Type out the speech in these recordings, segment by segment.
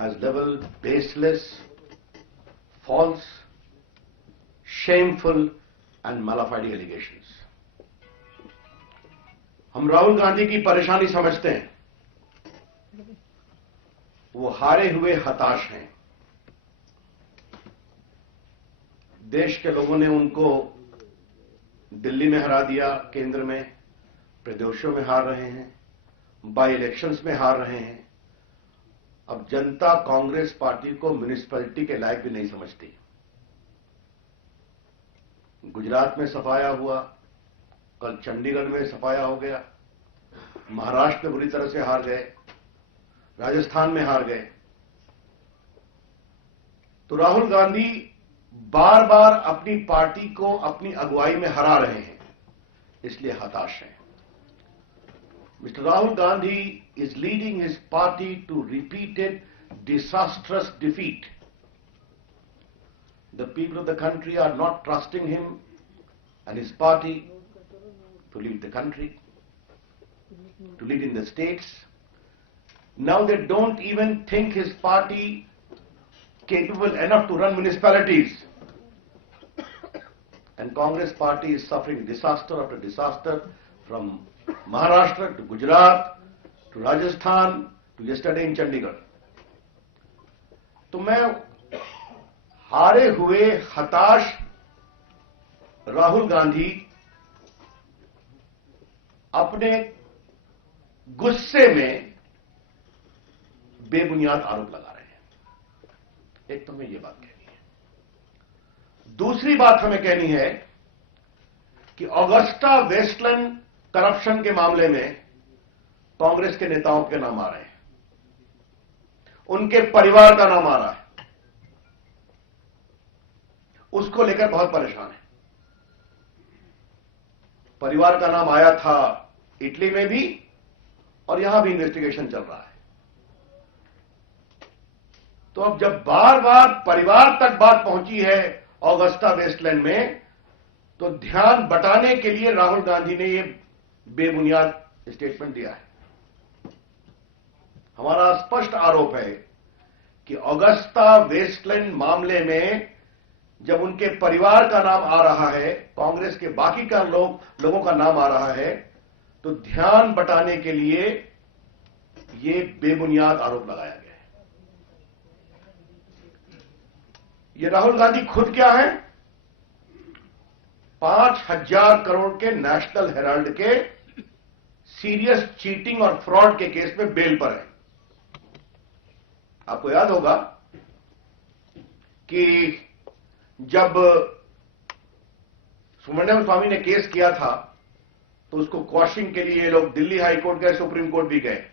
has leveled baseless, false, shameful and malafide allegations. हम राहुल गांधी की परेशानी समझते हैं। वो हारे हुए हताश हैं। देश के लोगों ने उनको दिल्ली में हरा दिया, केंद्र में, प्रदेशों में हार रहे हैं, बाई इलेक्शंस में हार रहे हैं। अब जनता कांग्रेस पार्टी को म्युनिसिपैलिटी के लायक भी नहीं समझती। गुजरात में सफाया हुआ, कल चंडीगढ़ में सफाया हो गया, महाराष्ट्र में बुरी तरह से हार गए, राजस्थान में हार गए। तो राहुल गांधी बार बार अपनी पार्टी को अपनी अगुवाई में हरा रहे हैं, इसलिए हताश हैं। Mr. Rahul Gandhi is leading his party to repeated disastrous defeat. The people of the country are not trusting him and his party to lead the country, to lead in the states. Now they don't even think his party capable enough to run municipalities. And Congress party is suffering disaster after disaster, from Maharashtra to Gujarat to Rajasthan to yesterday in Chandigarh. तो मैं हारे हुए हताश राहुल गांधी अपने गुस्से में बेबुनियाद आरोप लगा रहे हैं। एक तो हमें यह बात कहनी है। दूसरी बात हमें कहनी है कि ऑगस्टा वेस्टलैंड करप्शन के मामले में कांग्रेस के नेताओं के नाम आ रहे हैं, उनके परिवार का नाम आ रहा है। उसको लेकर बहुत परेशान है। परिवार का नाम आया था इटली में भी और यहां भी इन्वेस्टिगेशन चल रहा है। तो अब जब बार बार परिवार तक बात पहुंची है ऑगस्टा वेस्टलैंड में, तो ध्यान बटाने के लिए राहुल गांधी ने यह बेबुनियाद स्टेटमेंट दिया है। हमारा स्पष्ट आरोप है कि ऑगस्टा वेस्टलैंड मामले में जब उनके परिवार का नाम आ रहा है, कांग्रेस के बाकी का लोगों का नाम आ रहा है, तो ध्यान बटाने के लिए यह बेबुनियाद आरोप लगाया गया है। ये राहुल गांधी खुद क्या है? 5,000 करोड़ के नेशनल हेराल्ड के सीरियस चीटिंग और फ्रॉड के केस में बेल पर है। आपको याद होगा कि जब सुब्रमण्यम स्वामी ने केस किया था, तो उसको क्वॉशिंग के लिए लोग दिल्ली हाई कोर्ट गए, सुप्रीम कोर्ट भी गए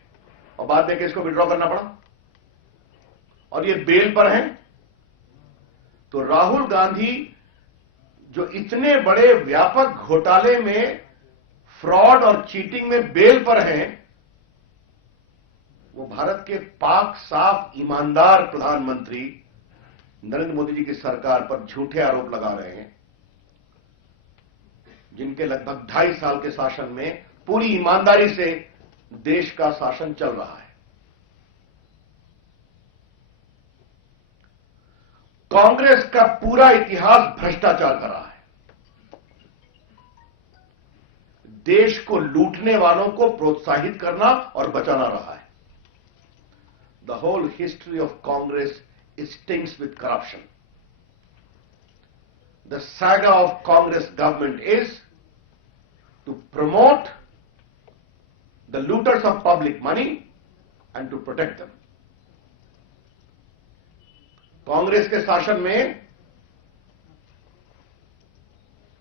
और बाद में केस को विड्रॉ करना पड़ा और ये बेल पर हैं। तो राहुल गांधी जो इतने बड़े व्यापक घोटाले में फ्रॉड और चीटिंग में बेल पर हैं, वो भारत के पाक साफ ईमानदार प्रधानमंत्री नरेंद्र मोदी जी की सरकार पर झूठे आरोप लगा रहे हैं, जिनके लगभग 2.5 साल के शासन में पूरी ईमानदारी से देश का शासन चल रहा है। कांग्रेस का पूरा इतिहास भ्रष्टाचार का रहा है। देश को लूटने वालों को प्रोत्साहित करना और बचाना रहा है। The whole history of Congress stinks with corruption. The saga of Congress government is to promote the looters of public money and to protect them. Congress के शासन में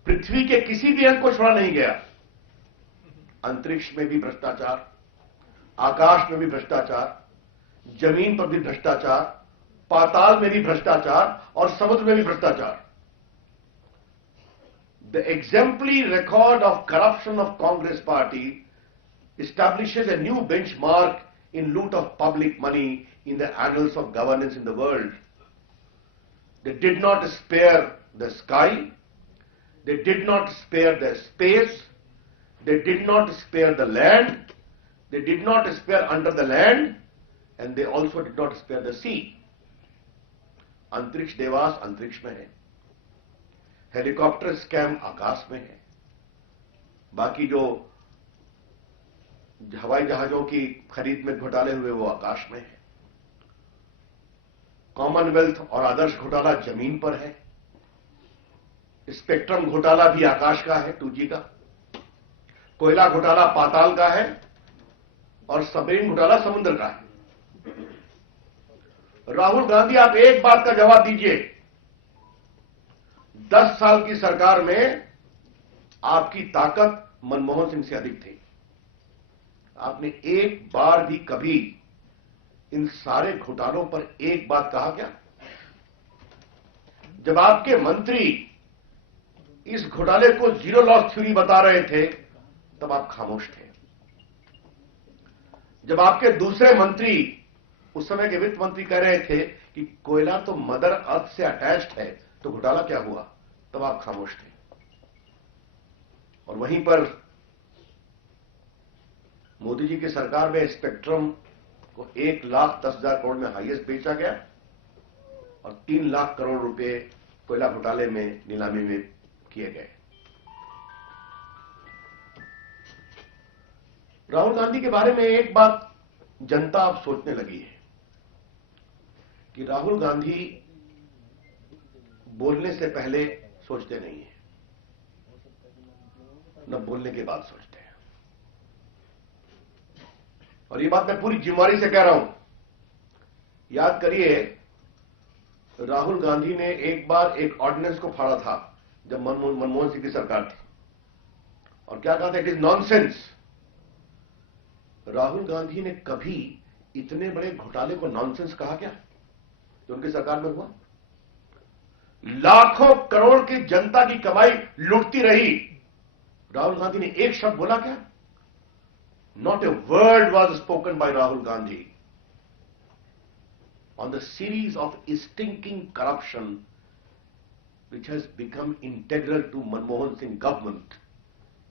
पृथ्वी के किसी भी अंग को छोड़ा नहीं गया। अंतरिक्ष में भी भ्रष्टाचार, आकाश में भी भ्रष्टाचार, जमीन पर भी भ्रष्टाचार, पाताल में भी भ्रष्टाचार और समुद्र में भी भ्रष्टाचार। The exemplary record of corruption of Congress party establishes a new benchmark in loot of public money in the annals of governance in the world. They did not spare the sky, they did not spare the space, they did not spare the land, they did not spare under the land, and they also did not spare the sea. Antariksh Dewas अंतरिक्ष में है, helicopter scam आकाश में है, बाकी जो हवाई जहाजों की खरीद में घोटाले हुए वो आकाश में है, कॉमनवेल्थ और आदर्श घोटाला जमीन पर है, स्पेक्ट्रम घोटाला भी आकाश का है 2G का, कोयला घोटाला पाताल का है और सबमरीन घोटाला समुद्र का है। राहुल गांधी, आप एक बात का जवाब दीजिए, 10 साल की सरकार में आपकी ताकत मनमोहन सिंह से अधिक थी। आपने एक बार भी कभी इन सारे घोटालों पर एक बात कहा क्या? जब आपके मंत्री इस घोटाले को जीरो लॉस थ्योरी बता रहे थे तब आप खामोश थे। जब आपके दूसरे मंत्री, उस समय के वित्त मंत्री, कह रहे थे कि कोयला तो मदर अर्थ से अटैच्ड है तो घोटाला क्या हुआ, तब आप खामोश थे। और वहीं पर मोदी जी की सरकार में स्पेक्ट्रम को 1,10,000 करोड़ में हाईएस्ट बेचा गया और 3 लाख करोड़ रुपए कोयला घोटाले में नीलामी में किए गए। राहुल गांधी के बारे में एक बात जनता अब सोचने लगी है कि राहुल गांधी बोलने से पहले सोचते नहीं है, न बोलने के बाद सोचते हैं। और ये बात मैं पूरी जिम्मेदारी से कह रहा हूं। याद करिए, राहुल गांधी ने एक बार एक ऑर्डिनेंस को फाड़ा था जब मनमोहन सिंह की सरकार थी, और क्या कहा था? It is nonsense. Rahul Gandhi ने कभी इतने बड़े घोटाले को नॉनसेंस कहा क्या जो उनकी सरकार में हुआ? लाखों करोड़ की जनता की कमाई लुटती रही, राहुल गांधी ने एक शब्द बोला क्या? Not a word was spoken by Rahul Gandhi on the series of stinking corruption which has become integral to Manmohan Singh government,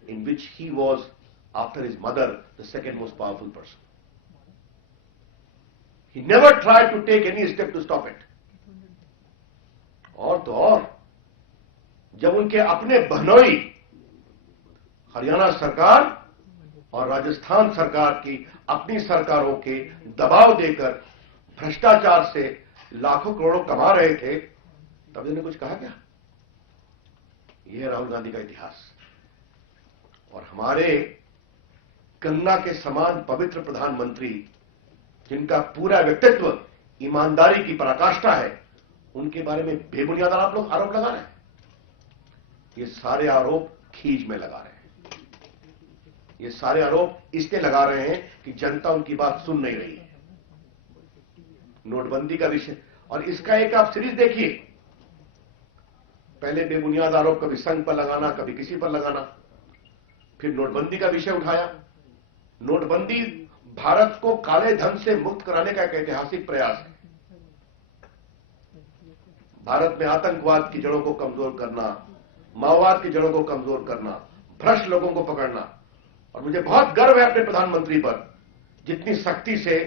in which he was, after his mother, the second most powerful person. He never tried to take any step to stop it. और तो और, जब उनके अपने बहनोई हरियाणा सरकार और राजस्थान सरकार की अपनी सरकारों के दबाव देकर भ्रष्टाचार से लाखों करोड़ों कमा रहे थे, तब इन्होंने कुछ कहा क्या? यह है राहुल गांधी का इतिहास। और हमारे गंगा के समान पवित्र प्रधानमंत्री, जिनका पूरा व्यक्तित्व ईमानदारी की पराकाष्ठा है, उनके बारे में बेबुनियाद आरोप लगा रहे हैं। ये सारे आरोप खींच में लगा रहे हैं। ये सारे आरोप इसलिए लगा रहे हैं कि जनता उनकी बात सुन नहीं रही है। नोटबंदी का विषय, और इसका एक आप सीरीज देखिए। पहले बेबुनियाद आरोप कभी संघ पर लगाना, कभी किसी पर लगाना, फिर नोटबंदी का विषय उठाया। नोटबंदी भारत को काले धन से मुक्त कराने का एक ऐतिहासिक प्रयास है। भारत में आतंकवाद की जड़ों को कमजोर करना, माओवाद की जड़ों को कमजोर करना, भ्रष्ट लोगों को पकड़ना। और मुझे बहुत गर्व है अपने प्रधानमंत्री पर, जितनी सख्ती से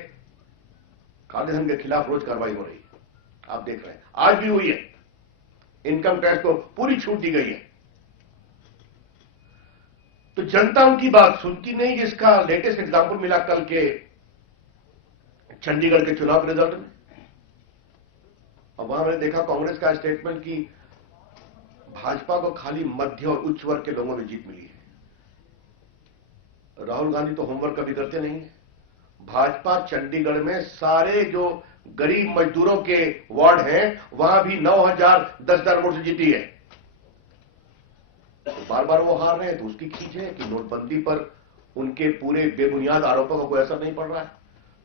काले धन के खिलाफ रोज कार्रवाई हो रही है। आप देख रहे हैं, आज भी हुई है। इनकम टैक्स को पूरी छूट दी गई है। तो जनता उनकी बात सुनती नहीं, जिसका लेटेस्ट एग्जांपल मिला कल के चंडीगढ़ के चुनाव के रिजल्ट में। और वहां मैंने देखा कांग्रेस का स्टेटमेंट कि भाजपा को खाली मध्य और उच्च वर्ग के लोगों में जीत मिली है। राहुल गांधी तो होमवर्क कभी करते नहीं है। भाजपा चंडीगढ़ में सारे जो गरीब मजदूरों के वार्ड हैं, वहां भी 9,000 10,000 वोट से जीती है। तो बार बार वो हार रहे हैं, तो उसकी खींच है कि नोटबंदी पर उनके पूरे बेबुनियाद आरोपों का कोई असर नहीं पड़ रहा है।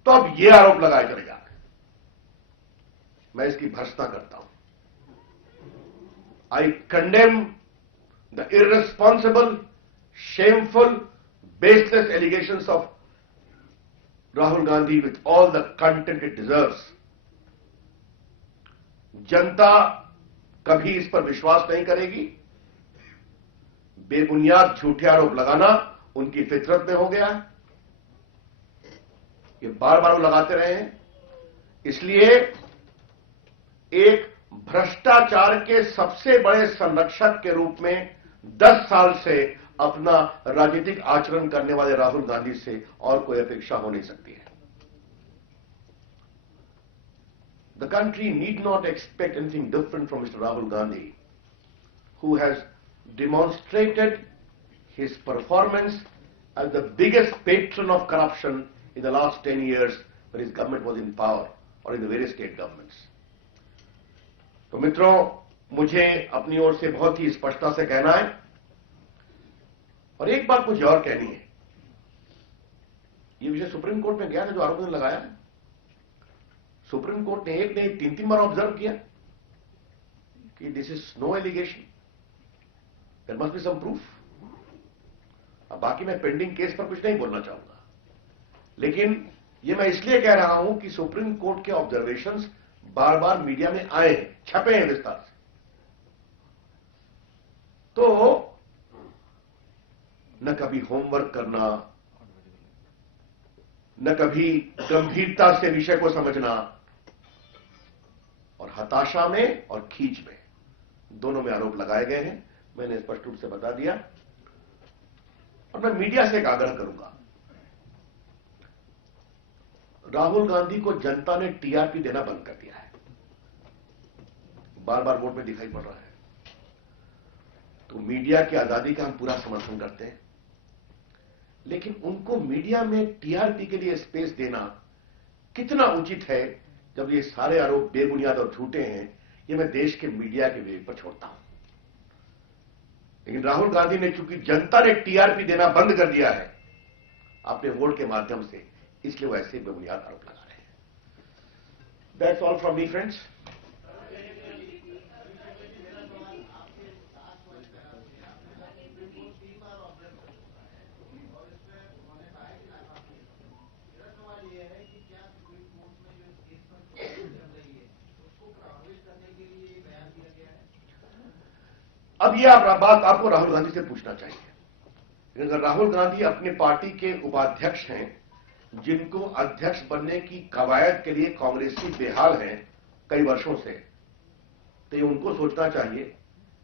तो अब ये आरोप लगाए चले जा रहे हैं। मैं इसकी भर्त्सना करता हूं। आई condemn the irresponsible, shameful, baseless allegations of Rahul Gandhi with all the content it deserves. जनता कभी इस पर विश्वास नहीं करेगी। बेबुनियाद झूठे आरोप लगाना उनकी फितरत में हो गया है। ये बार बार वो लगाते रहे हैं। इसलिए एक भ्रष्टाचार के सबसे बड़े संरक्षक के रूप में 10 साल से अपना राजनीतिक आचरण करने वाले राहुल गांधी से और कोई अपेक्षा हो नहीं सकती है। The country need not expect anything different from Mr. Rahul Gandhi, who has demonstrated his performance as the biggest patron of corruption in the last 10 years when his government was in power or in the various state governments. तो मित्रों, मुझे अपनी ओर से बहुत ही स्पष्टता से कहना है, और एक बात मुझे और कहनी है। ये विषय सुप्रीम कोर्ट में गया था जो आरोप ने लगाया है। सुप्रीम कोर्ट ने एक नहीं 3 बार ऑब्जर्व किया कि this is no allegation, there must be some proof. अब बाकी मैं पेंडिंग केस पर कुछ नहीं बोलना चाहूंगा, लेकिन ये मैं इसलिए कह रहा हूं कि सुप्रीम कोर्ट के ऑब्जर्वेशंस बार बार मीडिया में आए हैं, छपे हैं विस्तार से। तो न कभी होमवर्क करना, न कभी गंभीरता से विषय को समझना, और हताशा में और खींच में दोनों में आरोप लगाए गए हैं। मैंने स्पष्ट रूप से बता दिया, और मैं मीडिया से एक आग्रह करूंगा। राहुल गांधी को जनता ने टीआरपी देना बंद कर दिया है, बार बार वोट में दिखाई पड़ रहा है। तो मीडिया की आजादी का हम पूरा समर्थन करते हैं, लेकिन उनको मीडिया में टीआरपी के लिए स्पेस देना कितना उचित है जब ये सारे आरोप बेबुनियाद और झूठे हैं, ये मैं देश के मीडिया के विवेक पर छोड़ता हूं। लेकिन राहुल गांधी ने चूंकि जनता ने टीआरपी देना बंद कर दिया है अपने वोट के माध्यम से, इसलिए वो ऐसे बेबुनियाद आरोप लगा रहे हैं। That's all from me friends. अब यह बात आपको राहुल गांधी से पूछना चाहिए। अगर राहुल गांधी अपने पार्टी के उपाध्यक्ष हैं, जिनको अध्यक्ष बनने की कवायद के लिए कांग्रेसी बेहाल हैं कई वर्षों से, तो ये उनको सोचना चाहिए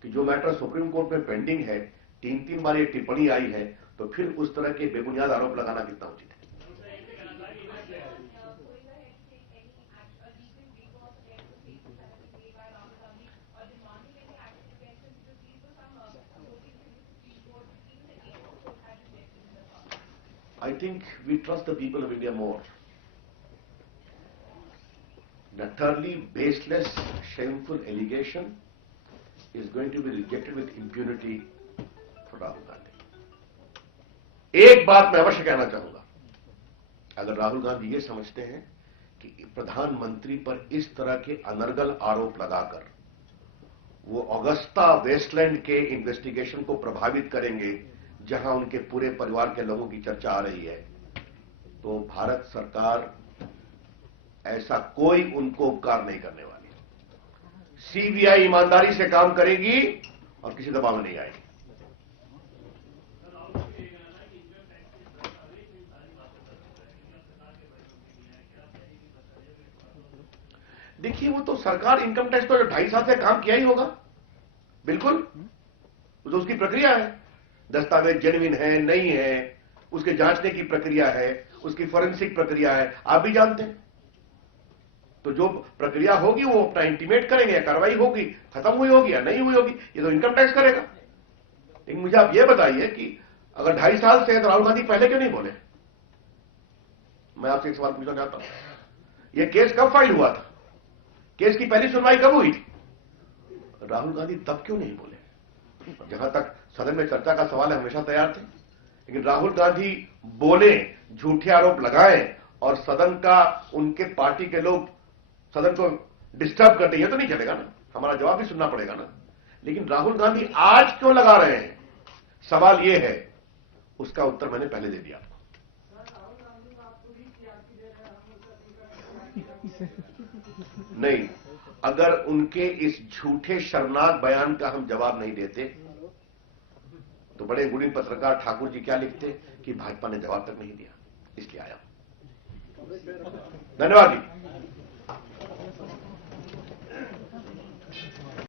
कि जो मैटर सुप्रीम कोर्ट में पेंडिंग है, 3 बार ये टिप्पणी आई है, तो फिर उस तरह के बेबुनियाद आरोप लगाना कितना उचित है। I think we trust the people of India more. The utterly baseless, shameful allegation is going to be rejected with impunity for Rahul Gandhi. एक बात मैं अवश्य कहना चाहूंगा, अगर राहुल गांधी ये समझते हैं कि प्रधानमंत्री पर इस तरह के अनर्गल आरोप लगाकर वो ऑगस्टा वेस्टलैंड के इन्वेस्टिगेशन को प्रभावित करेंगे, जहां उनके पूरे परिवार के लोगों की चर्चा आ रही है, तो भारत सरकार ऐसा कोई उनको उपकार नहीं करने वाली। सीबीआई ईमानदारी से काम करेगी और किसी दबाव में नहीं आएगी। देखिए, वो तो सरकार इनकम टैक्स तो 2.5 साल से काम किया ही होगा, बिल्कुल, तो उसकी प्रक्रिया है। दस्तावेज जेन्युइन है नहीं है, उसके जांचने की प्रक्रिया है, उसकी फॉरेंसिक प्रक्रिया है, आप भी जानते हैं। तो जो प्रक्रिया होगी वो अपना इंटीमेट करेंगे, कार्रवाई होगी, खत्म हुई होगी या नहीं हुई होगी, ये तो इनकम टैक्स करेगा। लेकिन मुझे आप ये बताइए कि अगर 2.5 साल से है तो राहुल गांधी पहले क्यों नहीं बोले? मैं आपसे एक सवाल पूछना चाहता हूं, यह केस कब फाइल हुआ था? केस की पहली सुनवाई कब हुई थी? राहुल गांधी तब क्यों नहीं बोले? जहां तक सदन में चर्चा का सवाल है, हमेशा तैयार थे, लेकिन राहुल गांधी बोले, झूठे आरोप लगाए और सदन का, उनके पार्टी के लोग सदन को डिस्टर्ब करते हैं, तो नहीं चलेगा ना, हमारा जवाब भी सुनना पड़ेगा ना। लेकिन राहुल गांधी आज क्यों लगा रहे हैं, सवाल यह है, उसका उत्तर मैंने पहले दे दिया आपको। नहीं, अगर उनके इस झूठे शर्मनाक बयान का हम जवाब नहीं देते तो बड़े गुणी पत्रकार ठाकुर जी क्या लिखते कि भाजपा ने जवाब तक नहीं दिया, इसलिए आया। धन्यवाद जी।